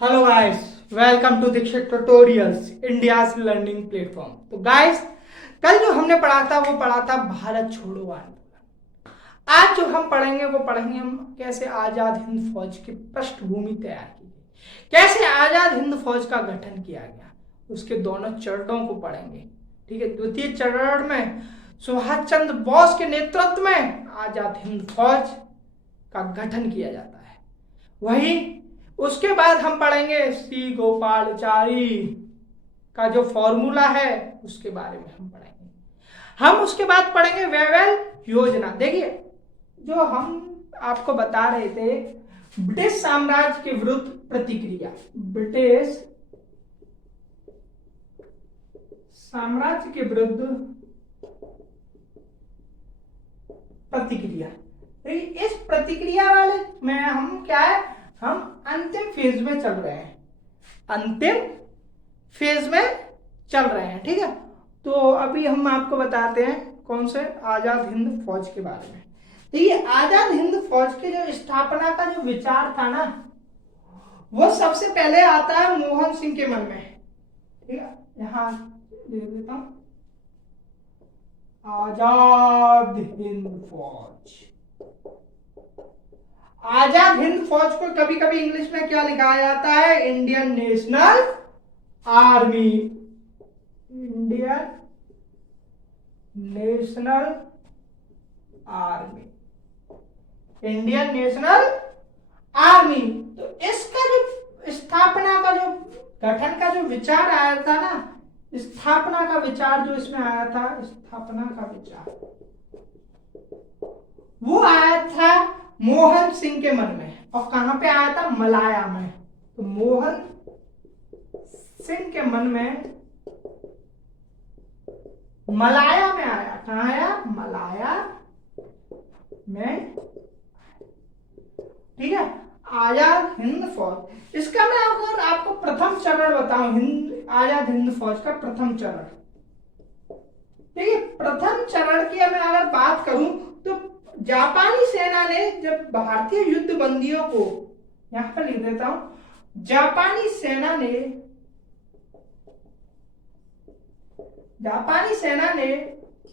Hello guys, welcome to Dikshit tutorials, India's learning platform. तो guys, कल जो हमने पढ़ा था वो पढ़ा था भारत छोड़ो आंदोलन। आज जो हम पढ़ेंगे वो पढ़ेंगे हम कैसे आजाद हिंद फौज की पृष्ठभूमि तैयार की गई, कैसे आजाद हिंद फौज का गठन किया गया, उसके दोनों चरणों को पढ़ेंगे। ठीक है, द्वितीय चरण में सुभाष चंद्र बोस के नेतृत्व में आजाद हिंद फौज का गठन किया जाता है। वही उसके बाद हम पढ़ेंगे सी गोपालाचारी का जो फॉर्मूला है उसके बारे में हम पढ़ेंगे। हम उसके बाद पढ़ेंगे वेवेल योजना। देखिए, जो हम आपको बता रहे थे ब्रिटिश साम्राज्य के विरुद्ध प्रतिक्रिया, ब्रिटिश साम्राज्य के विरुद्ध प्रतिक्रिया। देखिए, इस प्रतिक्रिया वाले में हम क्या है, हम अंतिम फेज में चल रहे हैं, अंतिम फेज में चल रहे हैं। ठीक है, तो अभी हम आपको बताते हैं कौन से आजाद हिंद फौज के बारे में। देखिए, आजाद हिंद फौज के जो स्थापना का जो विचार था ना, वो सबसे पहले आता है मोहन सिंह के मन में। ठीक है, यहां लिख देता हूं, आजाद हिंद फौज। आजाद हिंद फौज को कभी कभी इंग्लिश में क्या लिखा जाता है, Indian national army, Indian national army, Indian national army. तो इसका जो स्थापना का जो गठन का जो विचार आया था ना, स्थापना का विचार जो इसमें आया था, स्थापना का विचार वो आया था मोहन सिंह के मन में। और कहां पे आया था, मलाया में। तो मोहन सिंह के मन में मलाया में आया। कहां आया, मलाया में। ठीक है, आजाद हिंद फौज। इसका मैं अगर आपको प्रथम चरण बताऊं, आजाद हिंद फौज का प्रथम चरण। देखिए, प्रथम चरण की मैं अगर बात करूं तो जापानी सेना ने जब भारतीय युद्ध बंदियों को, यहां पर लिख देता हूं, जापानी सेना ने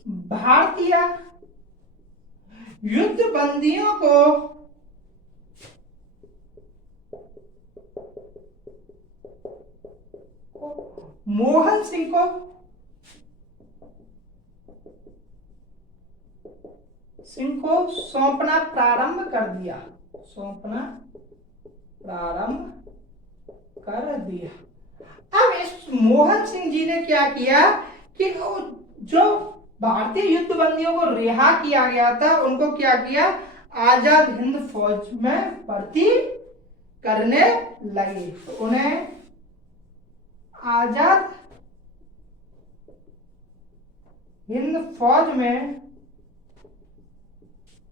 भारतीय युद्ध बंदियों को मोहन सिंह को सौंपना प्रारंभ कर दिया, अब इस मोहन सिंह जी ने क्या किया कि जो भारतीय युद्ध बंदियों को रिहा किया गया था उनको क्या किया, आजाद हिंद फौज में भर्ती करने लगे। तो उन्हें आजाद हिंद फौज में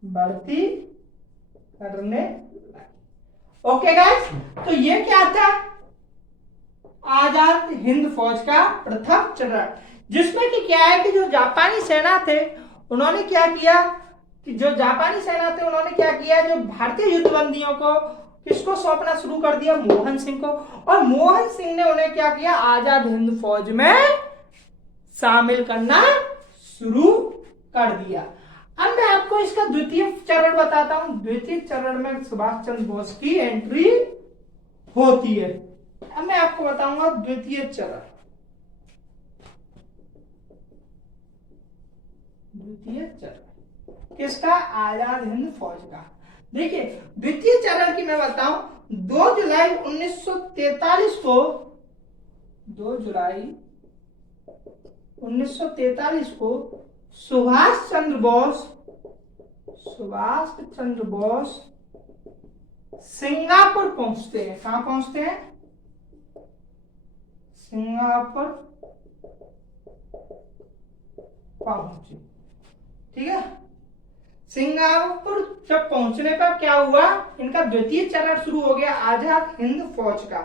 भर्ती करने लगे। ओके गाइस, तो ये क्या था, आजाद हिंद फौज का प्रथम चरण, जिसमें कि क्या है कि जो जापानी सेना थे उन्होंने क्या किया जो भारतीय युद्धबंदियों को किसको सौंपना शुरू कर दिया, मोहन सिंह को। और मोहन सिंह ने उन्हें क्या किया, आजाद हिंद फौज में शामिल करना शुरू कर दिया। अब मैं आपको इसका द्वितीय चरण बताता हूं। द्वितीय चरण में सुभाष चंद्र बोस की एंट्री होती है। अब मैं आपको बताऊंगा द्वितीय चरण। किसका, आजाद हिंद फौज का। देखिए, द्वितीय चरण की मैं बताऊं, 2 जुलाई 1943 को 2 जुलाई 1943 को सुभाष चंद्र बोस सिंगापुर पहुंचते हैं। कहां पहुंचते हैं, सिंगापुर पहुंचे। ठीक है, सिंगापुर जब पहुंचने पर क्या हुआ, इनका द्वितीय चरण शुरू हो गया आजाद हिंद फौज का।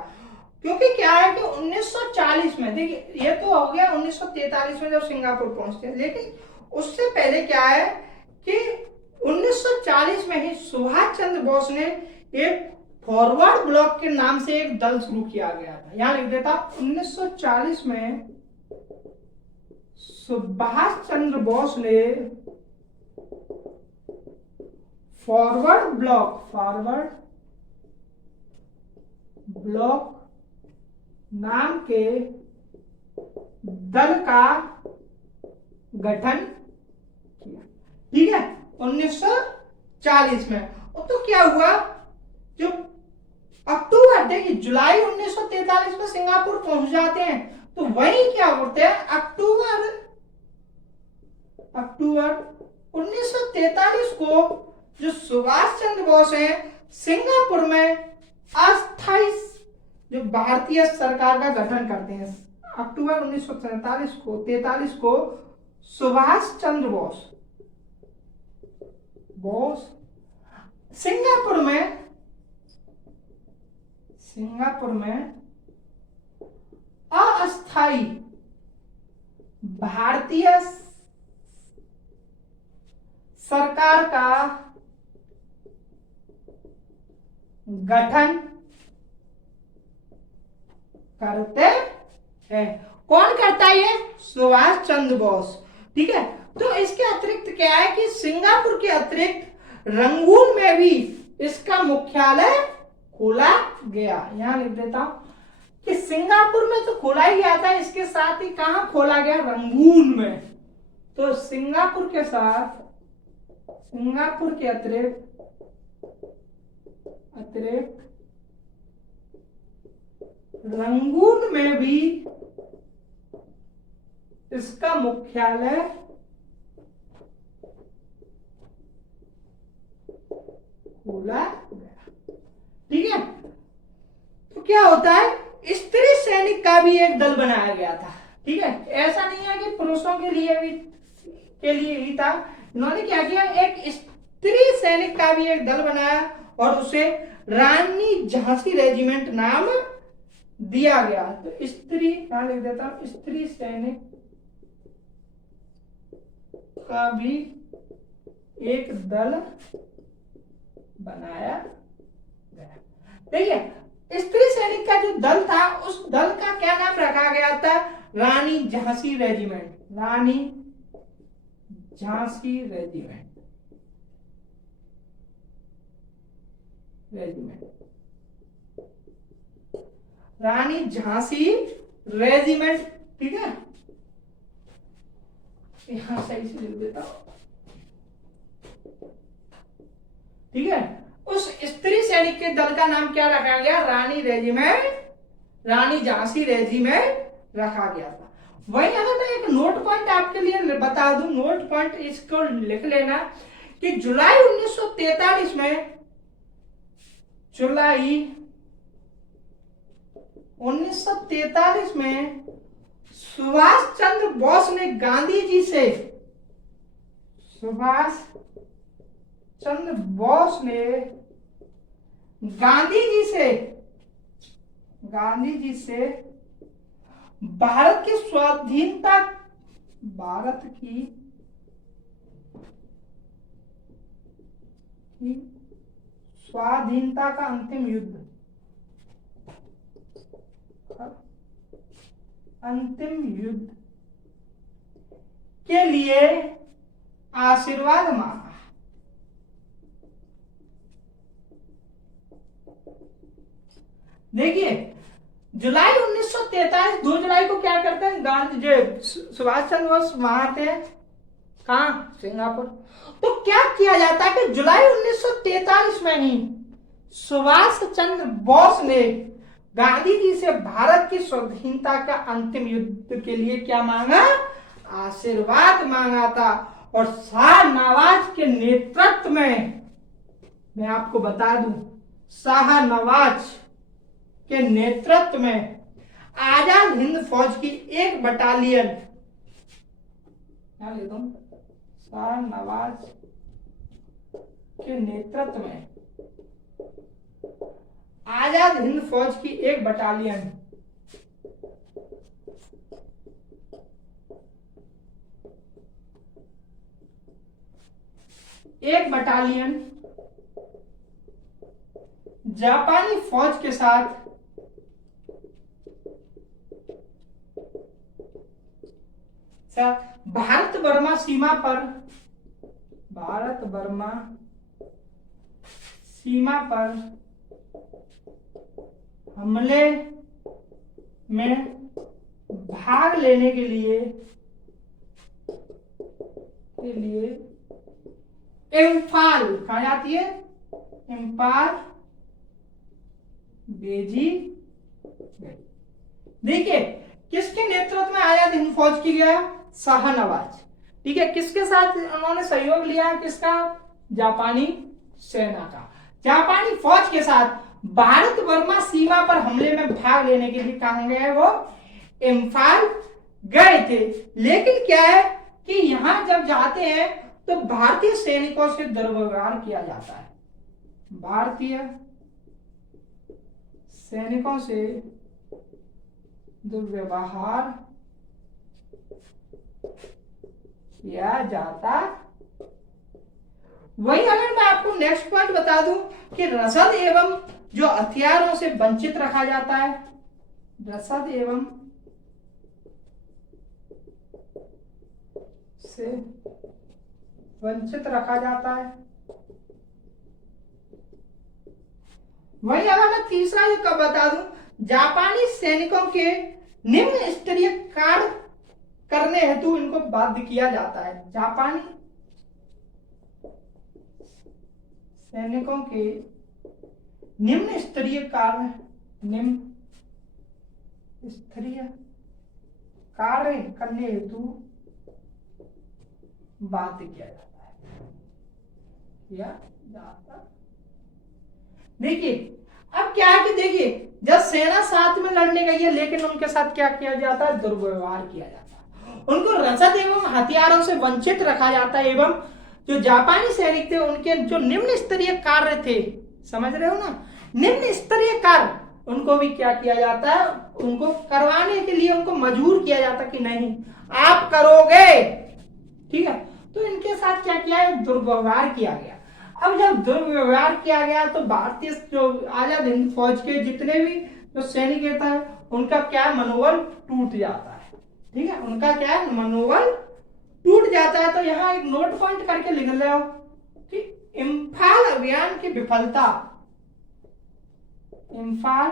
क्योंकि क्या है कि 1940 में, देखिए ये तो हो गया 1943 में जब सिंगापुर पहुंचते हैं, लेकिन उससे पहले क्या है कि 1940 में ही सुभाष चंद्र बोस ने एक फॉरवर्ड ब्लॉक के नाम से एक दल शुरू किया गया था। यहां लिख देता 1940 में सुभाष चंद्र बोस ने फॉरवर्ड ब्लॉक नाम के दल का गठन किया। ठीक है, 1940 में। तो क्या हुआ, जो अक्टूबर, देखिए जुलाई 1943 में सिंगापुर पहुंच जाते हैं, तो वही क्या होते हैं, अक्टूबर 1943 को जो सुभाष चंद्र बोस हैं सिंगापुर में अस्थायी जो भारतीय सरकार का गठन करते हैं। अक्टूबर 1943 को सुभाष चंद्र बोस सिंगापुर में अस्थायी भारतीय सरकार का गठन करते हैं। कौन करता है ये, सुभाष चंद्र बोस। ठीक है, तो इसके अतिरिक्त क्या है कि सिंगापुर के अतिरिक्त रंगून में भी इसका मुख्यालय खोला गया। यहां लिख देता हूं कि सिंगापुर में तो खोला ही गया था, इसके साथ ही कहां खोला गया, रंगून में। तो सिंगापुर के अतिरिक्त रंगून में भी इसका मुख्यालय खोला गया। ठीक है, तो क्या होता है, स्त्री सैनिक का भी एक दल बनाया गया था। ठीक है, ऐसा नहीं है कि पुरुषों के लिए ही था। इन्होंने क्या किया, एक स्त्री सैनिक का भी एक दल बनाया और उसे रानी झांसी रेजिमेंट नाम दिया गया। तो स्त्री, यहां लिख देता हूं, स्त्री सैनिक का भी एक दल बनाया गया। देखिए, स्त्री सैनिक का जो दल था, उस दल का क्या नाम रखा गया था, रानी झांसी रेजिमेंट। रानी झांसी रेजिमेंट। रानी झांसी रेजिमेंट। ठीक है, यहां सही से लिख देता हूं। ठीक है, उस स्त्री सैनिक के दल का नाम क्या रखा गया, रानी झांसी रेजिमेंट रखा गया था। वही अगर मैं एक नोट पॉइंट आपके लिए बता दूं, नोट पॉइंट इसको लिख लेना कि जुलाई 1943 में सुभाष चंद्र बोस ने गांधी जी से भारत की स्वाधीनता का अंतिम युद्ध के लिए आशीर्वाद मांगा। देखिए, जुलाई 1943, 2 जुलाई को क्या करते हैं, गांधी जी सुभाष चंद्र बोस वहां थे, कहां, सिंगापुर। तो क्या किया जाता है कि जुलाई 1943 में ही सुभाष चंद्र बोस ने गांधी जी से भारत की स्वाधीनता का अंतिम युद्ध के लिए क्या मांगा, आशीर्वाद मांगा था। और शाह नवाज के नेतृत्व में, मैं आपको बता दूं, शाह नवाज के नेतृत्व में आजाद हिंद फौज की एक बटालियन, क्या ले दूं, शाह नवाज के नेतृत्व में आजाद हिंद फौज की एक बटालियन जापानी फौज के साथ भारत बर्मा सीमा पर हमले में भाग लेने के लिए इम्फाल कहा जाती है, इम्फाल भेजी गई। देखिए किसके नेतृत्व में आजाद हिंद फौज की गया, शाहनवाज। ठीक है, किसके साथ उन्होंने सहयोग लिया, किसका, जापानी सेना का। जापानी फौज के साथ भारत बर्मा सीमा पर हमले में भाग लेने के लिए कहां गए, वो इम्फाल गए थे। लेकिन क्या है कि यहां जब जाते हैं तो भारतीय सैनिकों से दुर्व्यवहार किया जाता है, भारतीय सैनिकों से दुर्व्यवहार किया जाता। वही अगर मैं आपको नेक्स्ट पॉइंट बता दूं कि रसद एवं जो हथियारों से वंचित रखा जाता है, रसद एवं से वंचित रखा जाता है। वही अगर मैं तीसरा जो कब बता दूं, जापानी सैनिकों के निम्न स्तरीय कार्य करने हेतु इनको बाध्य किया जाता है। जापानी सैनिकों के निम्न स्तरीय कार्य करने हेतु बाध्य किया जाता है, किया जाता। देखिए अब क्या है कि देखिए जब सेना साथ में लड़ने गई है लेकिन उनके साथ क्या किया जाता है, दुर्व्यवहार किया जाता है, उनको रसद एवं हथियारों से वंचित रखा जाता है एवं जो जापानी सैनिक थे उनके जो निम्न स्तरीय कार्य थे, समझ रहे हो ना, निम्न स्तरीय कार्य उनको भी क्या किया जाता है, उनको करवाने के लिए उनको मजबूर किया जाता कि नहीं आप करोगे। ठीक है, तो इनके साथ क्या किया है, दुर्व्यवहार किया गया। अब जब दुर्व्यवहार किया गया तो भारतीय जो आजाद हिंद फौज के जितने भी जो सैनिक रहता है उनका क्या मनोबल टूट जाता है। ठीक है, उनका क्या है, मनोबल टूट जाता है। तो यहाँ एक नोट पॉइंट करके लिख ले कि इम्फाल अभियान की विफलता, इम्फाल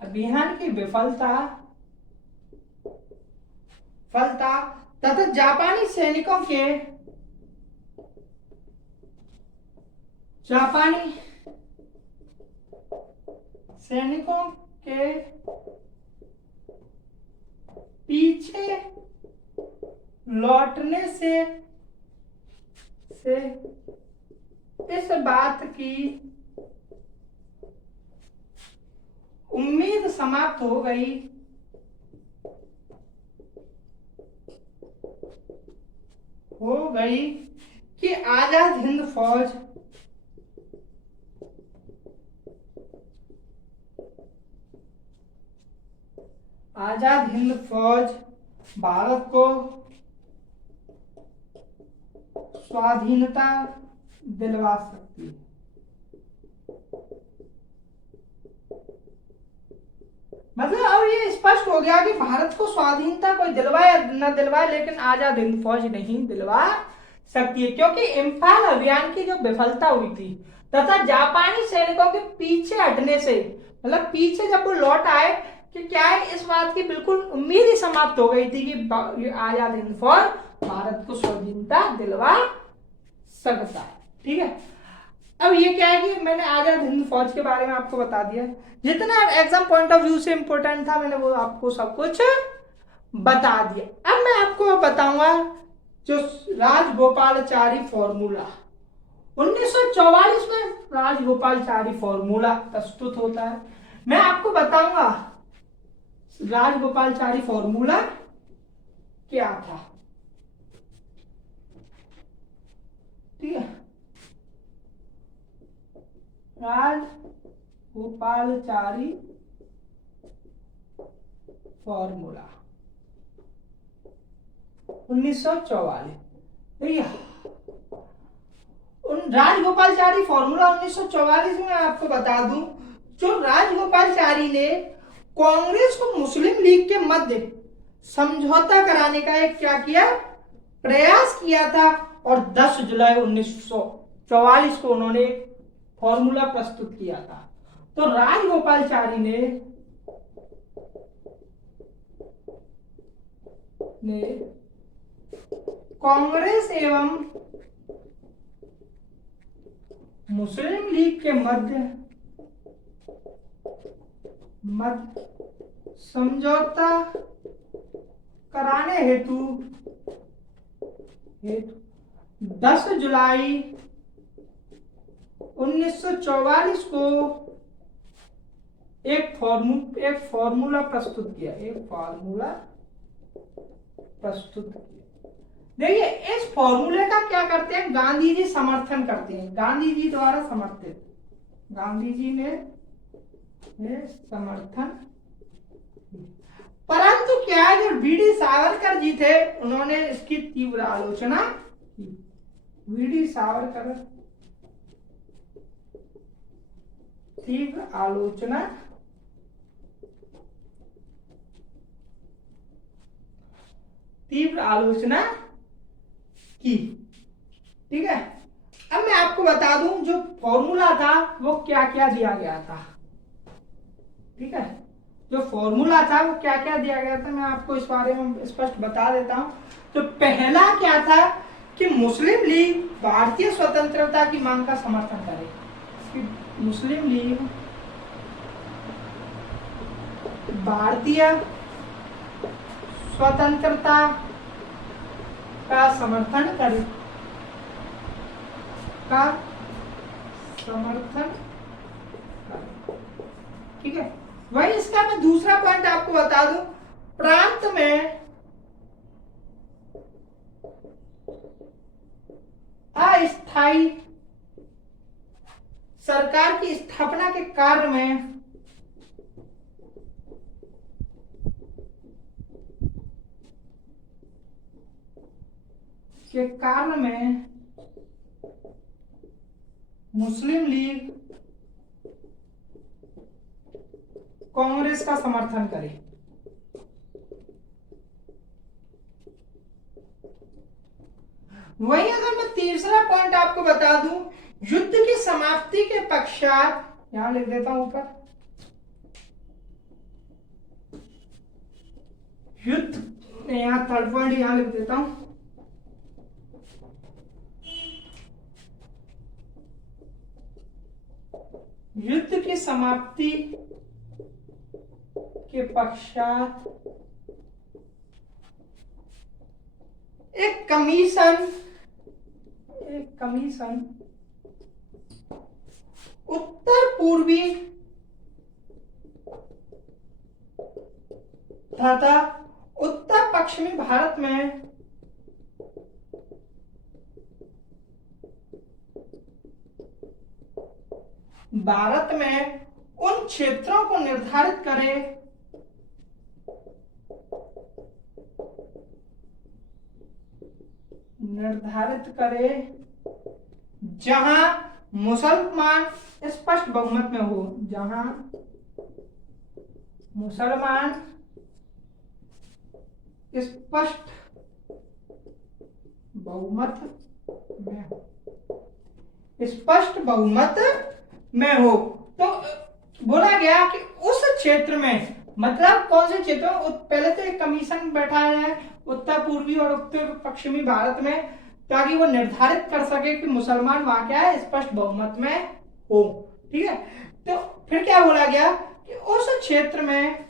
अभियान की विफलता तथा जापानी सैनिकों के पीछे लौटने से इस बात की उम्मीद समाप्त हो गई कि आजाद हिंद फौज भारत को स्वाधीनता दिलवा सकती है। मतलब अब ये स्पष्ट हो गया कि भारत को स्वाधीनता कोई दिलवाए न दिलवाए लेकिन आजाद हिंद फौज नहीं दिलवा सकती है, क्योंकि इम्फाल अभियान की जो विफलता हुई थी तथा जापानी सैनिकों के पीछे हटने से, मतलब पीछे जब वो लौट आए कि क्या है, इस बात की बिल्कुल उम्मीद ही समाप्त हो गई थी कि आजाद हिंद फौज भारत को स्वाधीनता दिलवा सकता है। ठीक है, अब ये क्या है कि मैंने आजाद हिंद फौज के बारे में आपको बता दिया, जितना एग्जाम पॉइंट ऑफ व्यू से इंपॉर्टेंट था मैंने वो आपको सब कुछ बता दिया। अब मैं आपको बताऊंगा जो राजगोपालाचारी फॉर्मूला 1944 में राजगोपालाचारी फॉर्मूला प्रस्तुत होता है। मैं आपको बताऊंगा राजगोपालाचारी फॉर्मूला क्या था। ठीक है, राजगोपालाचारी फॉर्मूला 1944। उन राजगोपालचारी फॉर्मूला 1944 में आपको बता दूं, जो राजगोपालचारी ने कांग्रेस को मुस्लिम लीग के मध्य समझौता कराने का एक क्या किया, प्रयास किया था, और 10 जुलाई 1944 को उन्होंने फॉर्मूला प्रस्तुत किया था। तो राजगोपालचारी ने कांग्रेस एवं मुस्लिम लीग के मध्य समझौता कराने हेतु 10 जुलाई 1944 को एक फॉर्मूला प्रस्तुत किया। देखिए, इस फॉर्मूले का क्या करते हैं, गांधी जी समर्थन करते हैं, गांधी जी द्वारा समर्थित, गांधी जी ने समर्थन। परंतु क्या है, जो वीडी सावरकर जी थे उन्होंने इसकी तीव्र आलोचना की। वीडी सावरकर तीव्र आलोचना की। ठीक है, अब मैं आपको बता दूं जो फॉर्मूला था वो क्या क्या दिया गया था। ठीक है, जो फॉर्मूला था वो क्या क्या दिया गया था, मैं आपको इस बारे में स्पष्ट बता देता हूं। तो पहला क्या था कि मुस्लिम लीग भारतीय स्वतंत्रता की मांग का समर्थन करे, कि मुस्लिम लीग भारतीय स्वतंत्रता का समर्थन करे, ठीक है। वही इसका मैं दूसरा पॉइंट आपको बता दूं, प्रांत में अस्थायी सरकार की स्थापना के कार्य में मुस्लिम लीग कांग्रेस का समर्थन करे। वही अगर मैं तीसरा पॉइंट आपको बता दूं, युद्ध की समाप्ति के पश्चात, यहां लिख देता हूं ऊपर, युद्ध, यहां थर्ड पॉइंट यहां लिख देता हूं, युद्ध की समाप्ति के पश्चात एक कमीशन उत्तर पूर्वी तथा उत्तर पश्चिमी भारत में उन क्षेत्रों को निर्धारित करे जहां मुसलमान स्पष्ट बहुमत में हो, जहां मुसलमान स्पष्ट बहुमत में हो। तो बोला गया कि उस क्षेत्र में, मतलब कौन से क्षेत्र में, पहले तो एक कमीशन बैठा है उत्तर पूर्वी और उत्तर पश्चिमी भारत में, ताकि वो निर्धारित कर सके कि मुसलमान वहां क्या है, स्पष्ट बहुमत में हो। ठीक है, तो फिर क्या बोला गया कि उस क्षेत्र में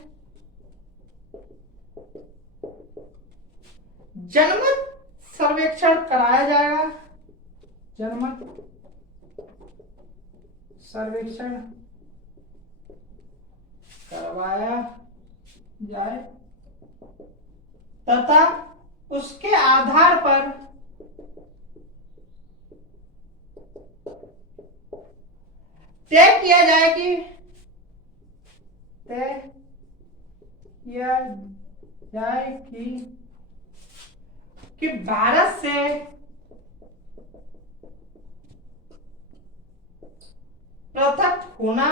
जनमत सर्वेक्षण कराया जाएगा, जनमत सर्वेक्षण करवाया जाए तथा उसके आधार पर तय किया जाए कि भारत से पृथक होना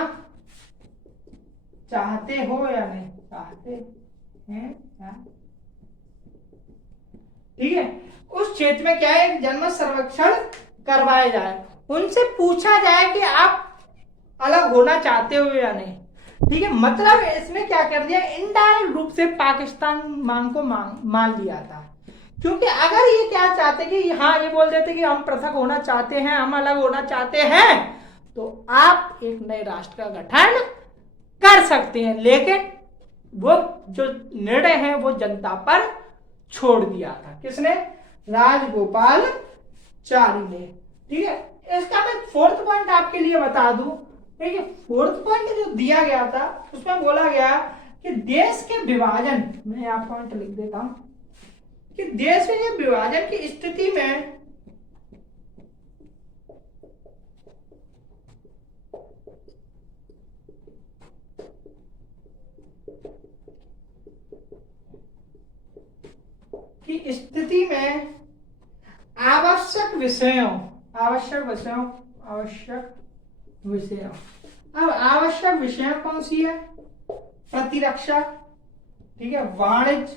चाहते हो या नहीं चाहते हैं क्या? ठीक है, उस क्षेत्र में क्या है, जनमत सर्वेक्षण करवाया जाए, उनसे पूछा जाए कि आप अलग होना चाहते हो या नहीं। ठीक है, मतलब इसमें क्या कर दिया, इनडायरेक्ट रूप से पाकिस्तान मांग को मान लिया था। क्योंकि अगर ये क्या चाहते कि हाँ ये बोल देते कि हम पृथक होना चाहते हैं, हम अलग होना चाहते हैं, तो आप एक नए राष्ट्र का गठन कर सकते हैं, लेकिन वो जो निर्णय है वो जनता पर छोड़ दिया था। किसने? राजगोपालचारी ने। ठीक है, इसका मैं फोर्थ पॉइंट आपके लिए बता दूं। देखिए, फोर्थ पॉइंट जो दिया गया था उसमें बोला गया कि देश के विभाजन, मैं यहाँ पॉइंट लिख देता हूं कि देश में जो विभाजन की स्थिति में आवश्यक विषयों अब आवश्यक विषय कौन सी है? प्रतिरक्षा, ठीक है, वाणिज्य,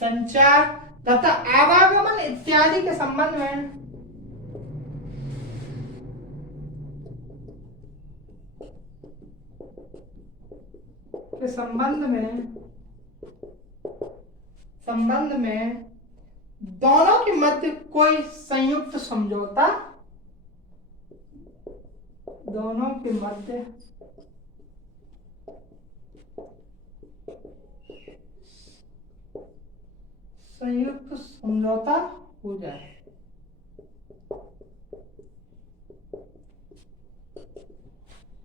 संचार तथा आवागमन इत्यादि के संबंध में संबंध में दोनों के मध्य कोई संयुक्त समझौता, दोनों के मध्य संयुक्त समझौता हो जाए।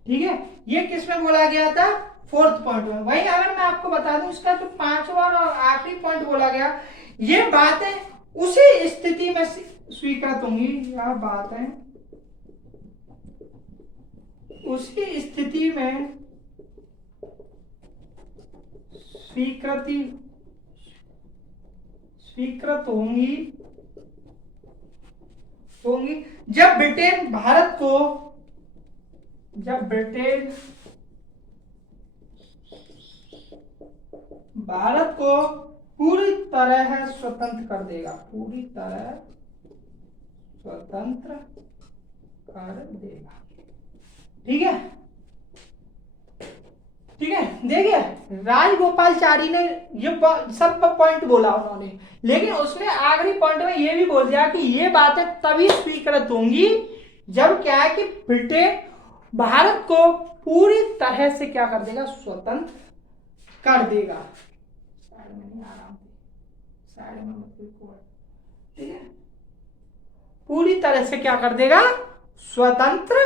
ठीक है, ये किसमें बोला गया था? फोर्थ पॉइंट में। वही अगर मैं आपको बता दूं, इसका जो पांचवा और आखिरी पॉइंट बोला गया, ये बातें उसी स्थिति में स्वीकृत होंगी, यह बातें उसी स्थिति में स्वीकृत होंगी जब ब्रिटेन भारत को पूरी तरह स्वतंत्र कर देगा, ठीक है। देखिए, राजगोपालचारी ने ये सब पॉइंट बोला उन्होंने, लेकिन उसने आखिरी पॉइंट में ये भी बोल दिया कि ये बातें तभी स्वीकृत होंगी जब क्या है कि ब्रिटेन भारत को पूरी तरह से क्या कर देगा, स्वतंत्र कर देगा। ठीक है, पूरी तरह से क्या कर देगा, स्वतंत्र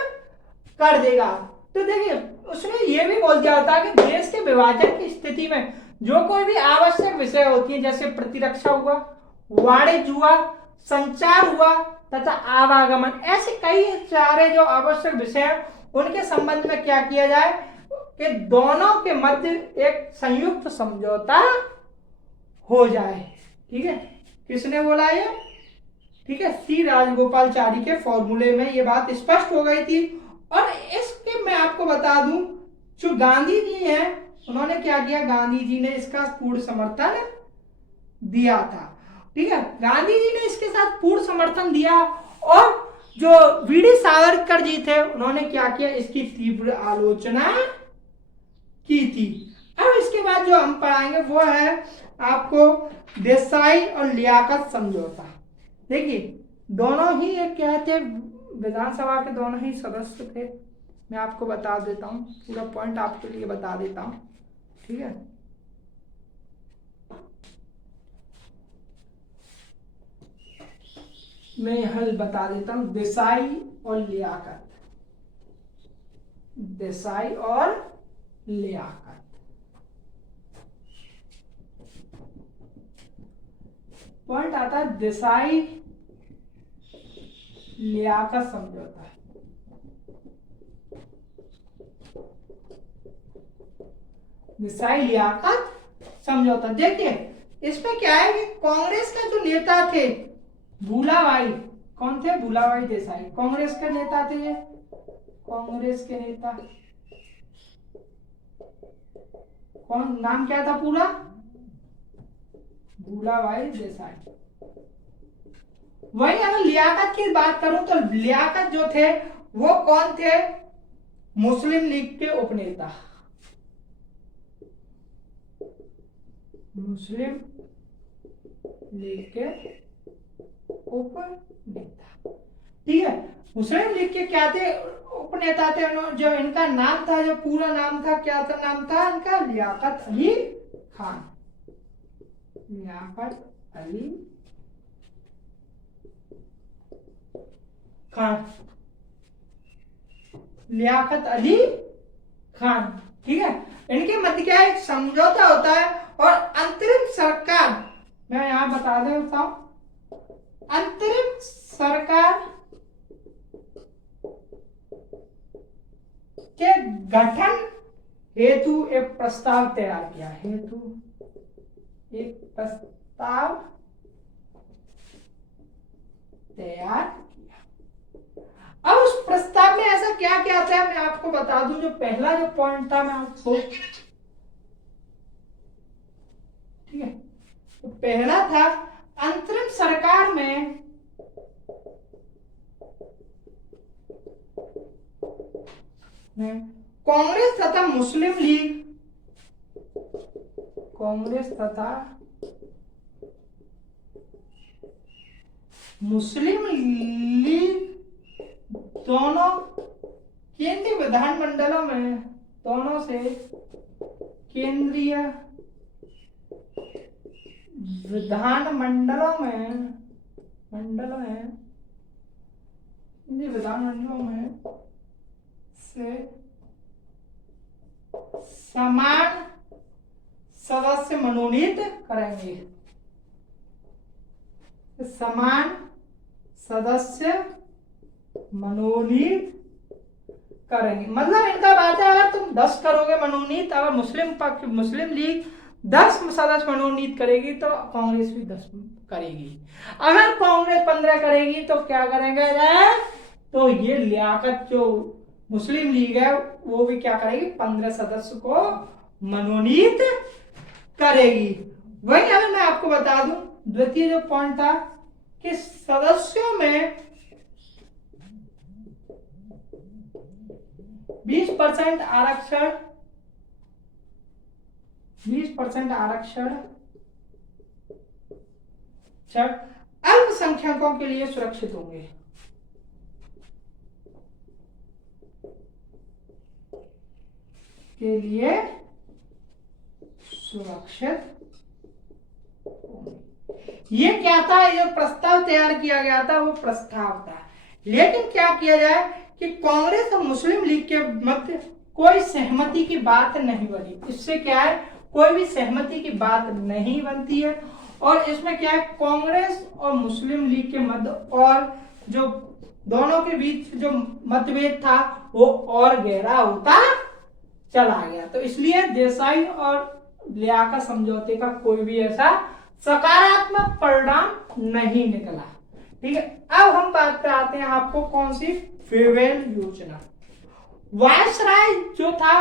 कर देगा। तो देखिए, उसने ये भी बोल दिया था कि देश के विभाजन की स्थिति में जो कोई भी आवश्यक विषय होती है, जैसे प्रतिरक्षा हुआ, वाणिज्य हुआ, संचार हुआ तथा आवागमन, ऐसे कई सारे जो आवश्यक विषय हैं, उनके संबंध में क्या किया जाए कि दोनों के मध्य एक संयुक्त समझौता हो जाए। ठीक है, किसने बोला ये? ठीक है, सी राजगोपालचारी के फॉर्मूले में ये बात स्पष्ट हो गई थी। और इसके मैं आपको बता दूं, जो गांधी जी हैं, उन्होंने क्या किया, गांधी जी ने इसका पूर्ण समर्थन दिया था। ठीक है, गांधी जी ने इसके साथ पूर्ण समर्थन दिया, और जो वीडी सावरकर जी थे, उन्होंने क्या किया, इसकी तीव्र आलोचना की थी। अब इसके बाद जो हम पढ़ाएंगे वो है आपको देसाई और लियाकत समझौता। देखिए, दोनों ही एक क्या थे, विधानसभा के दोनों ही सदस्य थे। मैं आपको बता देता हूँ, पूरा पॉइंट आपके लिए बता देता हूँ। ठीक है, मैं हल बता देता हूँ, देसाई और लियाकत, देसाई और लियाकत। पॉइंट आता है देसाई लियाकत समझौता। देसाई लियाकत समझौता, देखिए इसमें क्या है कि कांग्रेस का जो नेता थे भूलाभाई, कौन थे? भूलाभाई देसाई कांग्रेस के नेता थे। ये कांग्रेस के नेता, कौन, नाम क्या था पूरा? भूलाभाई देसाई। वही अगर लियाकत की बात करूं तो लियाकत जो थे वो कौन थे? मुस्लिम लीग के उपनेता, मुस्लिम लीग के उपनेता। ठीक है, मुस्लिम लीग के क्या थे? उपनेता थे। जो इनका नाम था, जो पूरा नाम था, क्या था नाम था इनका? लियाकत अली खान। लियाकत अली खान, लियाकत अली खान। ठीक है, इनके मध्य क्या एक समझौता होता है और अंतरिम सरकार, मैं यहां बता देता हूं, अंतरिम सरकार के गठन हेतु एक प्रस्ताव तैयार किया, हेतु एक प्रस्ताव तैयार किया। अब उस प्रस्ताव में ऐसा क्या क्या था मैं आपको बता दूं। जो पहला जो पॉइंट था मैं आपको, ठीक है, तो पहला था अंतरिम सरकार में कांग्रेस तथा मुस्लिम लीग, कांग्रेस तथा मुस्लिम लीग दोनों केंद्रीय विधानमंडलों में, दोनों से केंद्रीय विधानमंडलों में, विधानमंडलों में से समान सदस्य मनोनीत करेंगे, समान सदस्य मनोनीत करेंगे। मतलब इनका बात है, अगर तुम 10 करोगे मनोनीत, अगर मुस्लिम लीग 10 सदस्य मनोनीत करेगी तो कांग्रेस भी 10 करेगी। अगर कांग्रेस 15 करेगी तो क्या करेंगे? तो ये लियाकत जो मुस्लिम लीग है वो भी क्या करेगी? 15 सदस्य को मनोनीत करेगी। वही अगर मैं आपको बता दूं, द्वितीय जो पॉइंट था कि सदस्यों में 20% आरक्षण, 20% आरक्षण अल्पसंख्यकों के लिए सुरक्षित होंगे, के लिए सुरक्षित होंगे। ये क्या था? ये प्रस्ताव तैयार किया गया था, वो प्रस्ताव था। लेकिन क्या किया जाए कि कांग्रेस और मुस्लिम लीग के मध्य कोई सहमति की बात नहीं बनी। इससे क्या है? कोई भी सहमति की बात नहीं बनती है और इसमें क्या है? कांग्रेस और मुस्लिम लीग के मध्य और जो दोनों के बीच जो मतभेद था वो और गहरा होता चला गया। तो इसलिए देसाई और लियाकत समझौते का कोई भी ऐसा सकारात्मक परिणाम नहीं निकला। ठीक है, अब हम बात पे आते हैं आपको कौन सी? वेवेल योजना। वायसराय जो था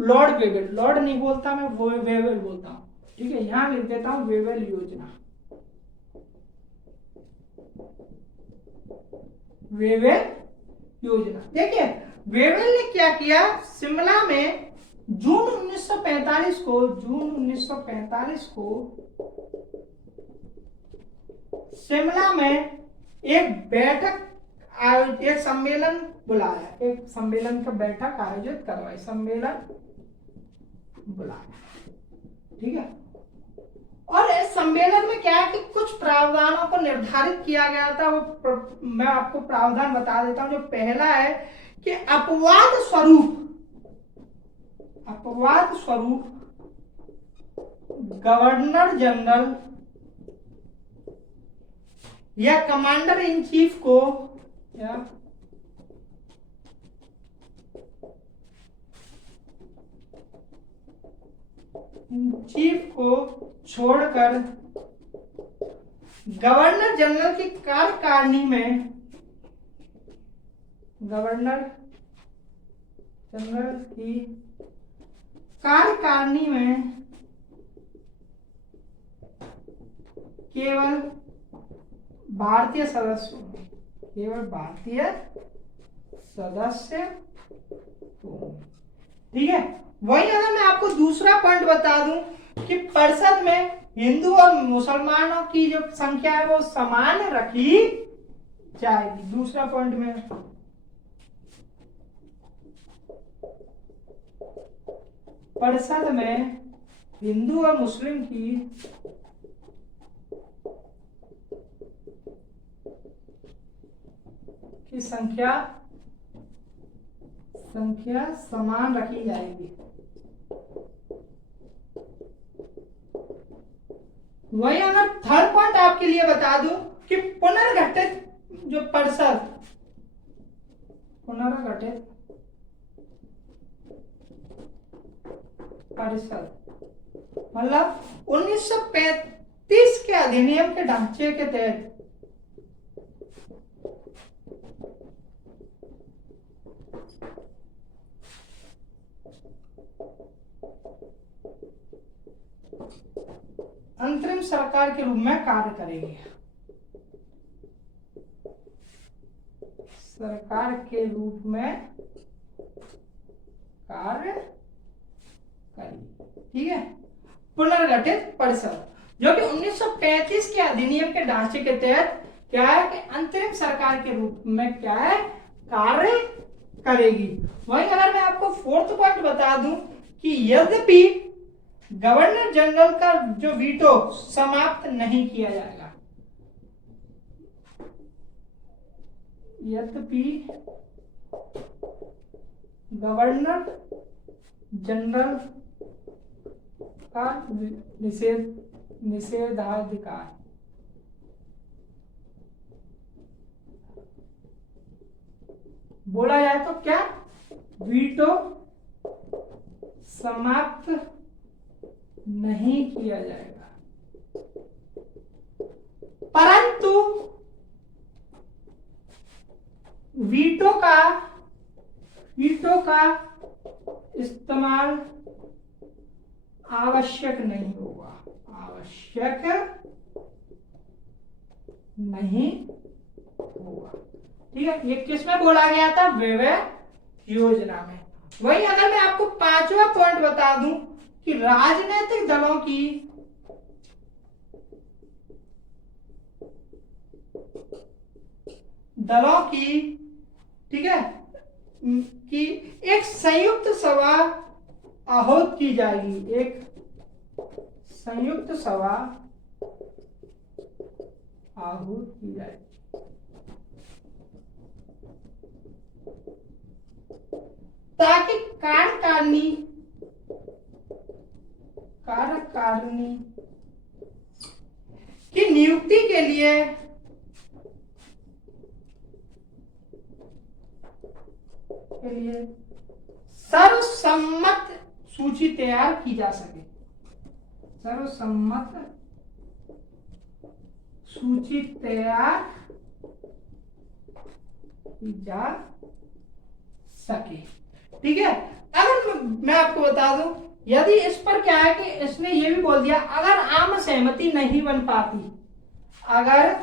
लॉर्ड वेवेल, लॉर्ड नहीं बोलता मैं, वो वेवेल बोलता हूं। ठीक है, यहां लिख देता हूं वेवेल योजना। वेवेल योजना, देखिए वेवेल ने क्या किया? शिमला में जून 1945 को शिमला में एक बैठक एक सम्मेलन बुलाया, एक सम्मेलन का बैठक आयोजित करवाई, सम्मेलन बुलाया। ठीक है, और इस सम्मेलन में क्या है कि कुछ प्रावधानों को निर्धारित किया गया था। वो मैं आपको प्रावधान बता देता हूं। जो पहला है कि अपवाद स्वरूप गवर्नर जनरल या कमांडर इन चीफ को चीफ को छोड़कर गवर्नर जनरल की कार्यकारिणी में गवर्नर जनरल की कार्यकारिणी में केवल भारतीय सदस्य होंगे, केवल भारतीय सदस्य होंगे। ठीक है। वही अगर मैं आपको दूसरा पॉइंट बता दूं कि परिषद में हिंदू और मुसलमानों की जो संख्या है वो समान रखी जाएगी। दूसरा पॉइंट में परिषद में हिंदू और मुस्लिम की संख्या समान रखी जाएगी। वही अगर थर्ड पॉइंट आपके लिए बता दूं कि पुनर्गठित जो परिषद मतलब 1935 के अधिनियम के ढांचे के तहत अंतरिम सरकार के रूप में कार्य करेगी। सरकार के रूप में कार्य करेगी। ठीक है। पुनर्गठित परिषद जो कि 1935 के अधिनियम के ढांचे के तहत क्या है कि अंतरिम सरकार के रूप में क्या है कार्य करेगी। वहीं अगर मैं आपको फोर्थ पॉइंट बता दूं कि यद्यपि गवर्नर जनरल का जो वीटो समाप्त नहीं किया जाएगा, यद्यपि गवर्नर जनरल का निषेधाधिकार बोला जाए तो क्या वीटो समाप्त नहीं किया जाएगा, परंतु वीटो का इस्तेमाल आवश्यक नहीं होगा, आवश्यक नहीं होगा। ठीक है। ये किसमें बोला गया था? व्यय योजना में। वही अगर मैं आपको पांचवा पॉइंट बता दूं कि राजनीतिक दलों की ठीक है कि एक संयुक्त सभा आहूत की जाएगी, एक संयुक्त सभा आहूत की जाएगी ताकि कार्यकारिणी की नियुक्ति के लिए सर्वसम्मत सूची तैयार की जा सके, सर्वसम्मत सूची तैयार की जा सके। ठीक है। अगर मैं आपको बता दूं यदि इस पर क्या है कि इसने ये भी बोल दिया अगर आम सहमति नहीं बन पाती, अगर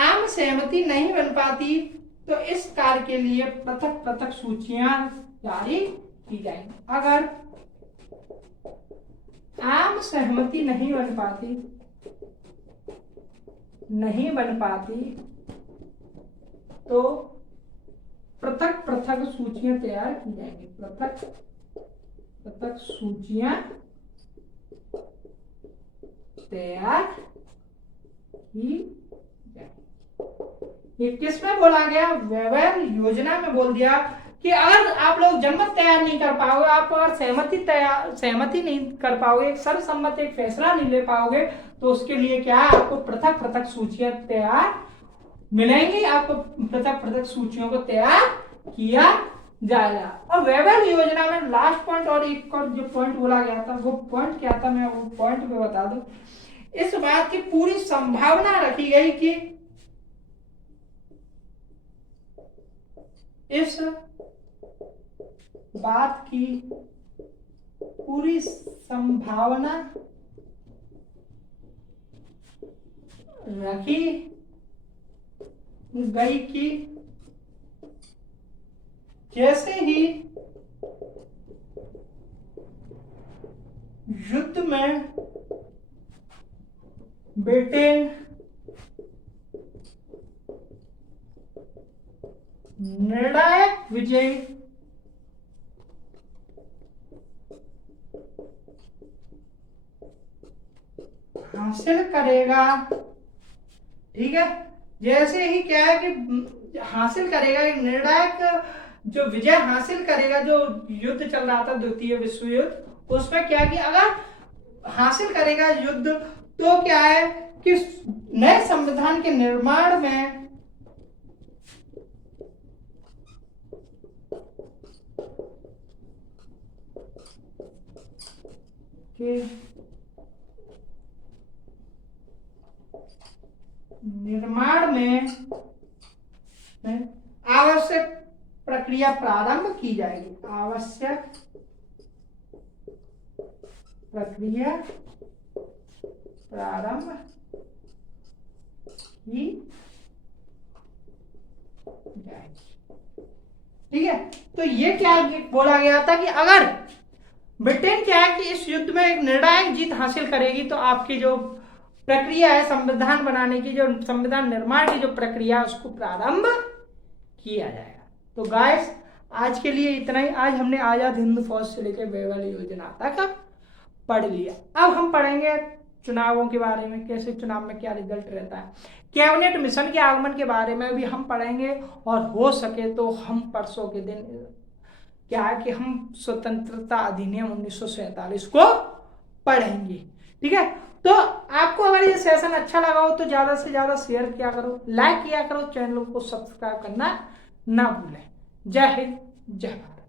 आम सहमति नहीं बन पाती तो इस कार्य के लिए पृथक पृथक सूचियां जारी की जाएंगी। अगर आम सहमति नहीं बन पाती तो पृथक पृथक सूचियां तैयार की जाएंगी, पृथक पृथक सूचियां तैयार की जाएंगी। ये किसमें बोला गया? व्यय योजना में बोल दिया कि अगर आप लोग जनमत तैयार नहीं कर पाओगे, आप अगर सहमति नहीं कर पाओगे, एक सर्वसम्मत एक फैसला नहीं ले पाओगे तो उसके लिए क्या है आपको पृथक पृथक सूचियां तैयार मिलेंगी, आपको पृथक पृथक सूचियों को तैयार किया जाएगा। और वेबर योजना में लास्ट पॉइंट और एक और जो पॉइंट बोला गया था, वो पॉइंट क्या था, मैं वो पॉइंट पे बता दूं। इस बात की पूरी संभावना रखी गई कि इस बात की पूरी संभावना रखी गई कि जैसे ही युद्ध में ब्रिटेन निर्णायक विजय हासिल करेगा, ठीक है, जैसे ही क्या है कि हासिल करेगा, एक निर्णायक जो विजय हासिल करेगा, जो युद्ध चल रहा था द्वितीय विश्व युद्ध, उसमें क्या कि अगर हासिल करेगा युद्ध तो क्या है कि नए संविधान के निर्माण में आवश्यक प्रक्रिया प्रारंभ की जाएगी, आवश्यक प्रक्रिया प्रारंभ की जाएगी, ठीक है। तो ये क्या बोला गया था कि अगर ब्रिटेन क्या है कि इस युद्ध में एक निर्णायक जीत हासिल करेगी तो आपकी जो प्रक्रिया है संविधान बनाने की, जो संविधान निर्माण की जो प्रक्रिया है, उसको प्रारंभ किया जाएगा। तो गाइस आज के लिए इतना ही। आज हमने आजाद हिंद फौज से लेकर वेबर योजना तक पढ़ लिया। अब हम पढ़ेंगे चुनावों के बारे में, कैसे चुनाव में क्या रिजल्ट रहता है, कैबिनेट मिशन के आगमन के बारे में भी हम पढ़ेंगे, और हो सके तो हम परसों के दिन क्या है कि हम स्वतंत्रता अधिनियम 1947 को पढ़ेंगे, ठीक है। तो आपको अगर ये सेशन अच्छा लगा हो तो ज्यादा से ज्यादा शेयर किया करो, लाइक किया करो, चैनल को सब्सक्राइब करना ना भूलें। जय हिंद, जय भारत।